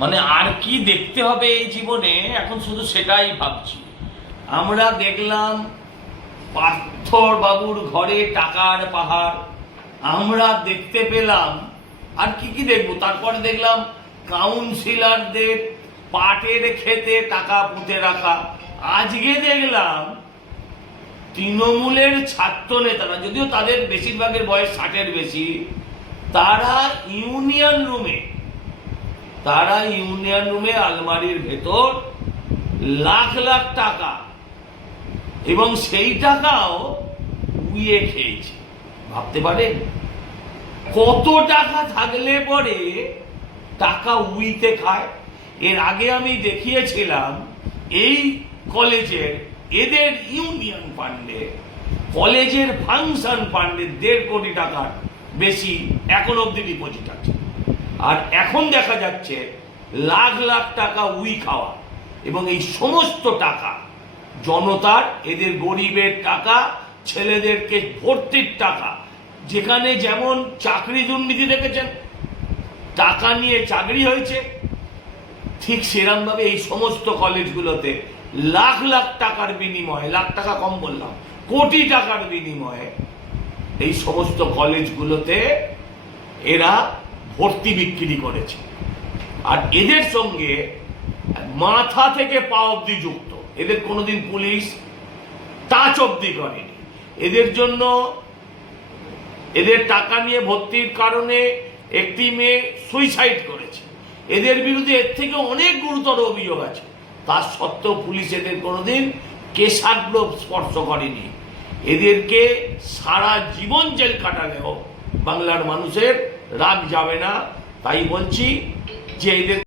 মানে আর কি দেখতে হবে এই জীবনে, এখন শুধু সেটাই ভাবছি। আমরা দেখলাম পার্থর বাবুর ঘরে টাকার পাহাড়, আমরা দেখতে পেলাম। আর কি কি দেখবো? তারপরে দেখলাম কাউন্সিলরদের পাটের খেতে টাকা পুঁতে রাখা। আজকে দেখলাম তৃণমূলের ছাত্র নেতারা, যদিও তাদের বেশিরভাগের বয়স 60-এর বেশি, তারা ইউনিয়ন রুমে আলমারির ভেতর লাখ লাখ টাকা, এবং সেই টাকাও উইয়ে খেয়েছে। ভাবতে পারেন কত টাকা থাকলে পরে টাকা উইতে খায়। এর আগে আমি দেখিয়েছিলাম এই কলেজের, এদের ইউনিয়ন ফান্ডে, কলেজের ফাংশন ফান্ডে 1.5 কোটি টাকার বেশি এখন অব্দি ডিপোজিট আছে। আর এখন দেখা যাচ্ছে লাখ লাখ টাকা উই খাওয়া, এবং এই সমস্ত টাকা জনতার, এদের গরিবের টাকা, ছেলেদেরকে ভর্তির টাকা। যেখানে যেমন চাকরি দুর্নীতি দেখেছেন, টাকা নিয়ে চাকরি হয়েছে, ঠিক সেরকম ভাবে এই সমস্ত কলেজগুলোতে লাখ লাখ টাকার বিনিময়ে, লাখ টাকা কম বললাম, কোটি টাকার বিনিময়ে এই সমস্ত কলেজগুলোতে এরা ভর্তি বিক্রি করেছে। আর এদের সঙ্গে মাথা থেকে পা অব্দি যুক্ত। এদের কোনোদিন পুলিশ টাচ অব্দি করেনি। এদের জন্য, এদের টাকা নিয়ে ভর্তির কারণে একটি মেয়ে সুইসাইড করেছে। এদের বিরুদ্ধে এর থেকে অনেক গুরুতর অভিযোগ আছে। তার সত্ত্বেও পুলিশ এদের কোনোদিন কেশাগ্র স্পর্শ করেনি। এদেরকে সারা জীবন জেল কাটালেও বাংলার মানুষের রাগ যাবে না। তাই বলছি যে এদের